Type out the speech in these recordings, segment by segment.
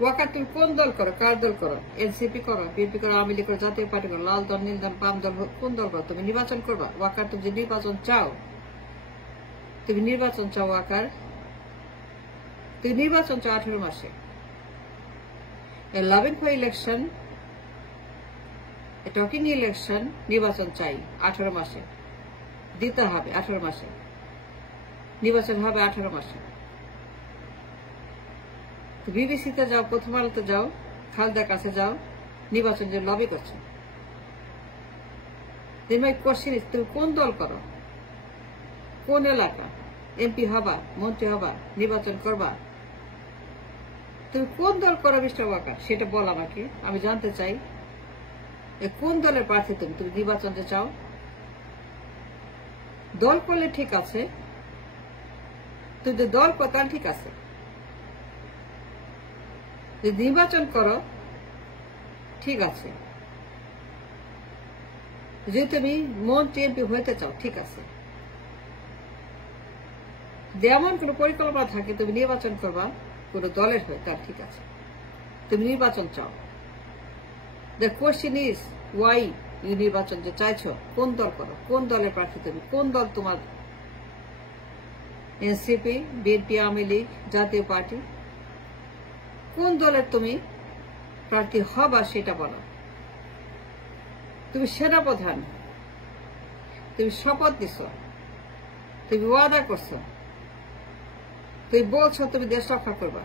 ওয়াকার তুমি কোন দল করো, কার দল করো? এনসিপি করো, বিএনপি করো, আওয়ামী লীগ করো, জাতীয় পার্টি করো, লাল দল, নীল দল, বাম দল, কোন দল করো? তুমি নির্বাচন করবা? ওয়াকার তুমি যে নির্বাচন চাও, তুমি নির্বাচন চাও ওয়াকার, তুমি নির্বাচন চাও 18 মাসে। Loving for election, talking election, নির্বাচন চাই 18 মাসে, দিতে হবে 18 মাসে, নির্বাচন হবে 18 মাসে। বিবিসিতে যাও, প্রথম আলোতে যাও, খালেদার কাছে যাও, নির্বাচন যে লবি করছো। কোশ্চেন, তুমি কোন দল করো, কোন এলাকা, এমপি হবা, মন্ত্রী হবা, নির্বাচন করবা, তুমি কোন দল করো মিস্টার ওয়াকার, সেটা বল আমাকে, আমি জানতে চাই। কোন দলের প্রার্থী তুমি, তুমি নির্বাচন যে চাও? দল করলে ঠিক আছে, তুমি যদি দল করো তাহলে ঠিক আছে, যদি নির্বাচন করো ঠিক আছে, যদি তুমি মন্ত্রী এমপি হইতে চাও ঠিক আছে, যেমন কোন পরিকল্পনা থাকে তুমি নির্বাচন করবা কোন দলের হয়ে, তার ঠিক আছে, তুমি নির্বাচন চাও। The question is why you নির্বাচন যে চাইছো, কোন দল করো, কোন দলের প্রার্থী তুমি, কোন দল তোমার, এনসিপি, বিএনপি, আওয়ামী লীগ, জাতীয় পার্টি, কোন দলের তুমি প্রার্থী হবা সেটা বলো। তুমি সেনাপ্রধান, তুমি শপথ দিছ, তুমি ওয়াদা করছো, তুমি বলছো তুমি দেশ রক্ষা করবা,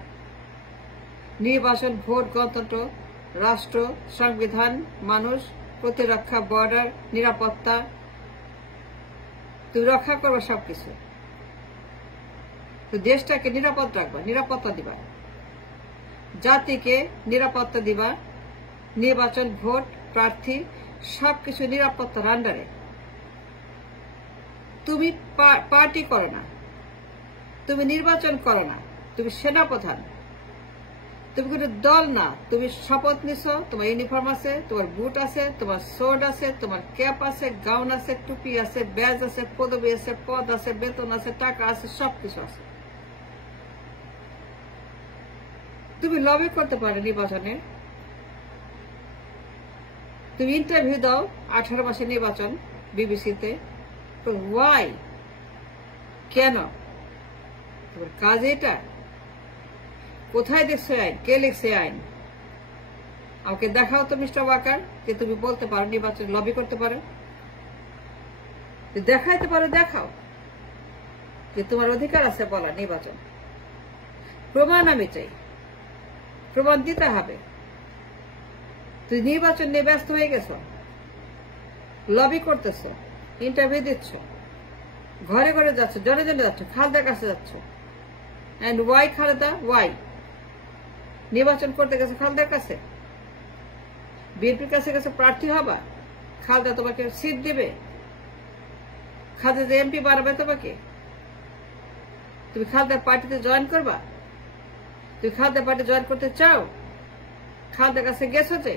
নির্বাচন, ভোট, গণতন্ত্র, রাষ্ট্র, সংবিধান, মানুষ, প্রতিরক্ষা, বর্ডার, নিরাপত্তা, তুমি রক্ষা করবা সবকিছু, দেশটাকে নিরাপদ রাখবা, নিরাপত্তা দিবা, জাতিকে নিরাপত্তা দিবা, নির্বাচন, ভোট, প্রার্থী সবকিছু নিরাপত্তার আন্ডারে। তুমি পার্টি করো না, তুমি নির্বাচন করো না, তুমি সেনাপ্রধান, তুমি কোনো দল না, তুমি শপথ নিছো, তোমার ইউনিফর্ম আছে, তোমার বুট আছে, তোমার সোর্ড আছে, তোমার ক্যাপ আছে, গাউন আছে, টুপি আছে, ব্যাজ আছে, পদবি আছে, পদ আছে, বেতন আছে, টাকা আছে, সবকিছু আছে। তুমি লবি করতে পারো নির্বাচনে, তুমি ইন্টারভিউ দাও 18 মাসে নির্বাচন বিবিসিতে, তো ওয়াই, কেন, তোমার কাজ এটা? কোথায় দেখছো আইন, কে লিখছে আইন? আমাকে দেখাও তো মিস্টার ওয়াকার যে তুমি বলতে পারো নির্বাচন লবি করতে পারো, দেখাইতে পারো, দেখাও যে তোমার অধিকার আছে বলা নির্বাচন। প্রমাণ আমি চাই, প্রমাণ দিতে হবে। তুই নির্বাচন নিয়ে ব্যস্ত হয়ে গেছ, লবি করতেছ, ইন্টারভিউ দিচ্ছ, ঘরে ঘরে যাচ্ছ, জনে জনে যাচ্ছ, খালেদার কাছে যাচ্ছ। এন্ড ওয়াই খালেদা, ওয়াই নির্বাচন করতে গেছে খালেদার কাছে, বিএনপির কাছে গেছে প্রার্থী হবা, খালেদা তোমাকে সিট দিবে, খালেদা এমপি বানাবে তোমাকে, তুমি খালেদার পার্টিতে জয়েন করবা, তুমি খালেদার পার্টি জয়েন করতে চাও, খালেদার কাছে গেছো যে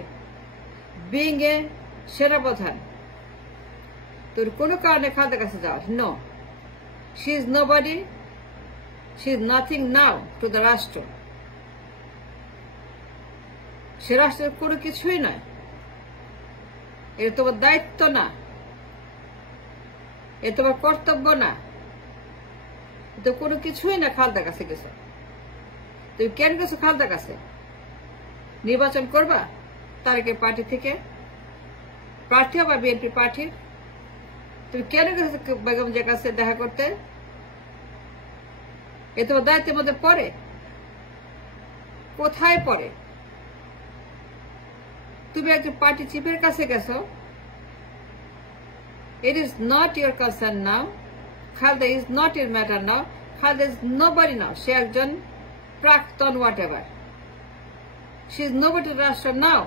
বিং এ সেনাপ্রধান, তোর কোনো কারণে খালেদার কাছে যাও? No, she is nobody, she is nothing now to the রাষ্ট্র, সে রাষ্ট্রের কোনো কিছুই নয়, এটা তোমার দায়িত্ব না, এটা তোমার কর্তব্য না, এটা কোনো কিছুই না। খালেদার কাছে গেছো, তুমি কেন গেছো খালেদার কাছে? নির্বাচন করবা তারেকের পার্টি থেকে, প্রার্থী হবা বিএনপি প্রার্থীর, তুমি কেন গেছো বেগম জিয়ার কাছে দেখা করতে? এ তোমার দায়িত্বের মধ্যে পড়ে? কোথায় পড়ে? তুমি একজন পার্টি চিফের কাছে গেছো, it is not your concern now, Khaleda is not your matter now, Khaleda is nobody now, সে একজন প্রাক্তন whatever, she is nobody রাষ্ট্র নাও।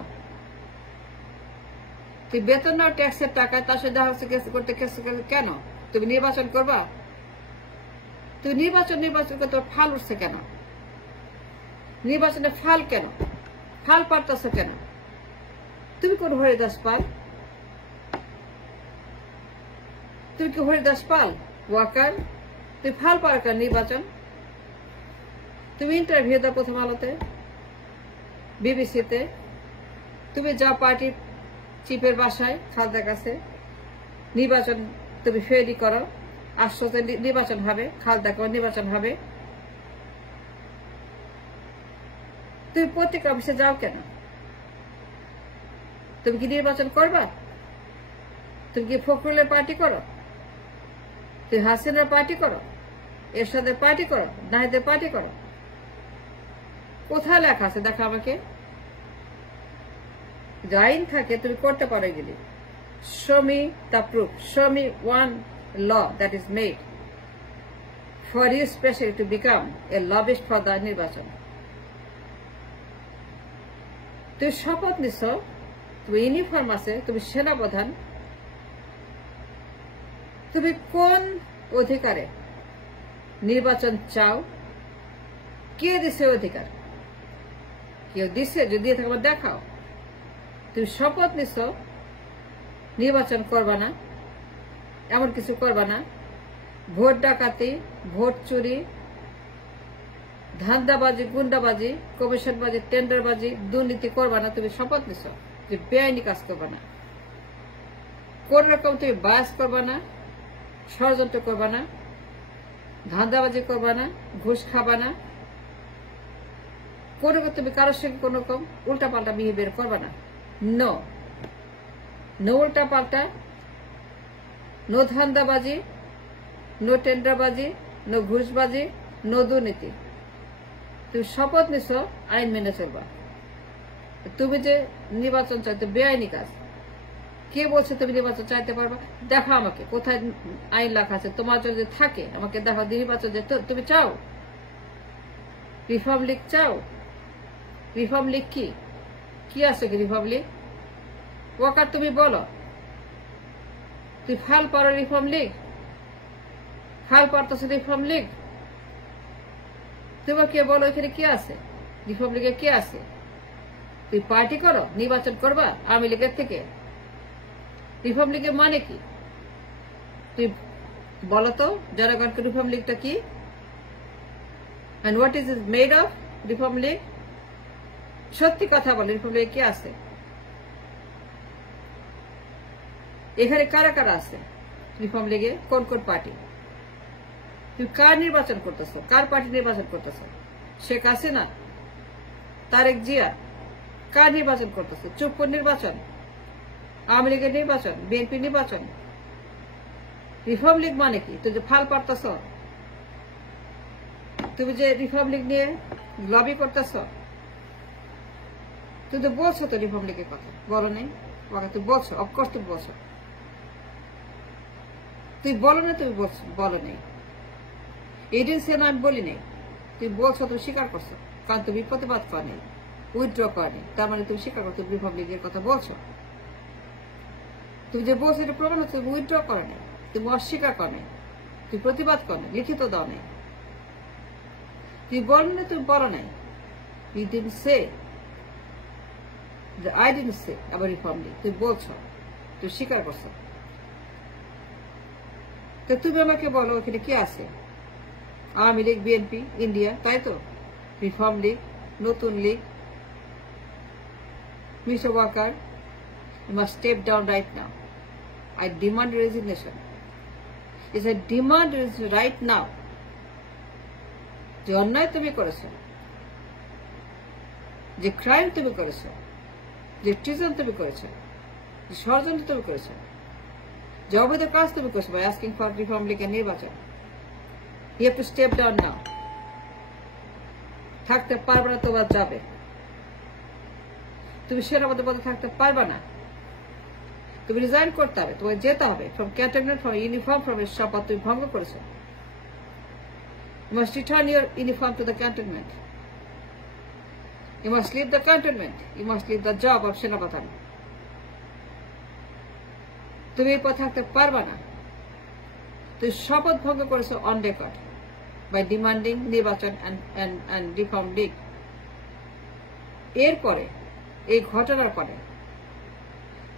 তুই বেতন নাও ট্যাক্সের টাকা, তার সাথে দেখা করতে কেন? তুমি নির্বাচন করবা? তুমি নির্বাচন করতে ফাল উঠছে কেন? নির্বাচনে ফাল কেন? ফাল পারতেছ কেন? তুমি কোন হরিদাস পাল? তুমি কি হরিদাস পাল ওয়াকার? তুই ফাল পার কেন নির্বাচন? তুমি ইন্টারভিউ দাও প্রথম আলোতে, বিবিসিতে, তুমি যাও পার্টি চিফের বাসায় খালদার কাছে, নির্বাচন তুমি ফেরি করো, আশ্বাসে নির্বাচন হবে, খালদাকেও নির্বাচন হবে। তুমি পত্রিকা অফিসে যাও কেন? তুমি কি নির্বাচন করবা? তুমি কি ফখরুলের পার্টি করো? তুমি হাসিনার পার্টি করো, এরশাদের পার্টি করো, নাহিদের পার্টি করো? কোথায় লেখা আছে দেখো আমাকে। যে আইন থাকে তুমি করতে পারো এগুলি। Show me the proof. Show me one law that is made for you specially to become a lobbyist for the নির্বাচন। তুমি শপথ নিছ, তুমি ইউনিফর্ম আছে, তুমি সেনাপ্রধান, তুমি কোন অধিকারে নির্বাচন চাও? কে দিছে অধিকার? কেউ দিছে? যদি দিয়ে থাকবে দেখাও। তুমি শপথ নিছ নির্বাচন করবা না, এমন কিছু করবা না, ভোট ডাকাতি, ভোট চুরি, ধান্দাবাজি, গুন্ডাবাজি, কমিশনবাজি, টেন্ডারবাজি, দুর্নীতি করবা না। তুমি শপথ নিছ যে বেআইনি কাজ করবা না, কোন রকম তুমি বায়াস করবা না, ষড়যন্ত্র করবা না, ধান্দাবাজি করবা না, ঘুষ খাবা না, কোন রকম তুমি কারোর সঙ্গে কোন রকম উল্টাপাল্টা বিহেভিয়ার করবা না। নো উল্টাপাল্টা, নো ধান্দাবাজি, নো টেন্ডারবাজি, নো ঘুষবাজি, নো দুর্নীতি। তুমি শপথ নিছ আইন মেনে চলবা। তুমি যে নির্বাচন চাইতে বেআইনি কাজ, কে বলছে তুমি নির্বাচন চাইতে পারবা? দেখো আমাকে কোথায় আইন লেখা আছে। তোমার যদি থাকে আমাকে দেখো নির্বাচন যে তুমি চাও। রিফর্ম লীগ চাও? রিফর্ম লীগ কি আছে কি রিফর্ম লীগ? ওয়াকার তুমি বলো, তুই ফাল পারো রিফর্ম লীগ? ফাল পারতেছ রিফর্ম লীগ? তোমাকে বলো এখানে কি আছে? রিফর্ম লীগে কি আছে? তুই পার্টি করো, নির্বাচন করবা আওয়ামী লীগের থেকে? রিফর্ম লীগের মানে কি তুই বলো তো জনগণকে। রিফর্ম লীগটা কি? and what is it made of? Reform League সত্যি কথা বলে, রিফর্ম লীগে কি আছে? এখানে কারা কারা আছে রিফর্ম লীগে? কোন কোন পার্টি? তুমি কার নির্বাচন করতেছ? কার পার্টি নির্বাচন করতেছ? শেখ হাসিনা, তারেক জিয়া, কার নির্বাচন করতেছ? চুপ নির্বাচন, আওয়ামী লীগের নির্বাচন, বিএনপি নির্বাচন। রিফর্ম লীগ মানে কি? তুই যে ফাল পারতেছ, তুমি যে রিফর্ম লীগ নিয়ে লবি করতেছ, তুই তো বলছো তো রিফর্ম লীগের কথা, বলো নাই? তুই বলছো, অফকোর্স তুমি বলছো। তুই বলো না, তুমি বলো নাই। এজেন্সি আমি বলি নাই, তুই বলছো, তুমি স্বীকার করছো, কারণ তুমি প্রতিবাদ কর নেই, উইথড্র কর নেই। তার মানে তুমি স্বীকার করছো রিফর্ম লীগের কথা বলছো। তুমি যে বলছো এটা প্রমাণ হচ্ছে তুমি উইথড্র করে নেই, তুমি অস্বীকার কর নেই, তুমি প্রতিবাদ কর নেই, লিখিত দাও নেই। তুই বল না, তুমি বলো নাই। You didn't say, I didn't say about reform League. তুই বলছো, তুই স্বীকার করছো। তো তুমি আমাকে বলো ওখানে কি আছে? আওয়ামী লীগ, বিএনপি, ইন্ডিয়া, তাই তো? রিফর্ম লীগ, নতুন league, mister Walker, you must step down right now. I demand resignation. It's a demand right now. যে অন্যায় তুমি করেছো, যে ক্রাইম তুমি করেছো, যে ট্রিজন তুমি করেছো, যে ষড়যন্ত্র তুমি করেছো, যে অবৈধ কাজ তুমি করেছো by asking for রিফর্ম লীগের নির্বাচন, you have to step down now. থাকতে পারবে না, তোমার যাবে। তুমি সেনাপতি পদে থাকতে পারবে না, তুমি রিজাইন করতে হবে, তোমাকে যেতে হবে from cantonment, from uniform, from শপথ তুমি ভঙ্গ করেছো। You must return your uniform to the cantonment. You must leave the cantonment. You must leave the job of সেনাপ্রধান। তুমি এই পথে থাকতে পারবে না। তুমি শপথ ভঙ্গ করেছো অন রেকর্ড বাই ডিমান্ডিং নির্বাচন and রিফর্ম লীগ। এরপরে এই ঘটনার পরে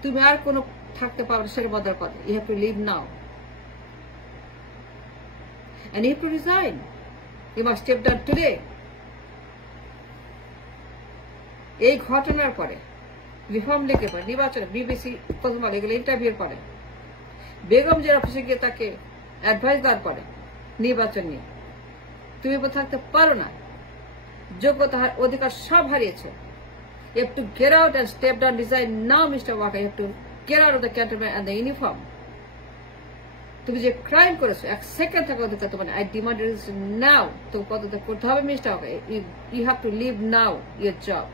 তুমি আর কোনো থাকতে পারবে সেনাপ্রধানের পদে। You have to leave now. And you have to resign. You must step down today. এই ঘটনার পরে রিফর্ম লিখে পরে নির্বাচনে বিবিসি প্রথম আলো এগুলো ইন্টারভিউর পরে বেগম জিয়ার অফিসে গিয়ে তাকে অ্যাডভাইস দেওয়ার পরে নির্বাচন নিয়ে তুমি থাকতে পারো না, যোগ্যতা অধিকার সব হারিয়েছে। You have to get out and step down, resign now, Mr. Walker. You have to get out of the cantonment and the uniform. তুমি যে ক্রাইম করেছো, এক সেকেন্ড থাকার অধিকার তোমার। I demand it now. তো পদত্যাগ করতে হবে, mister Walker. You have to leave now your job.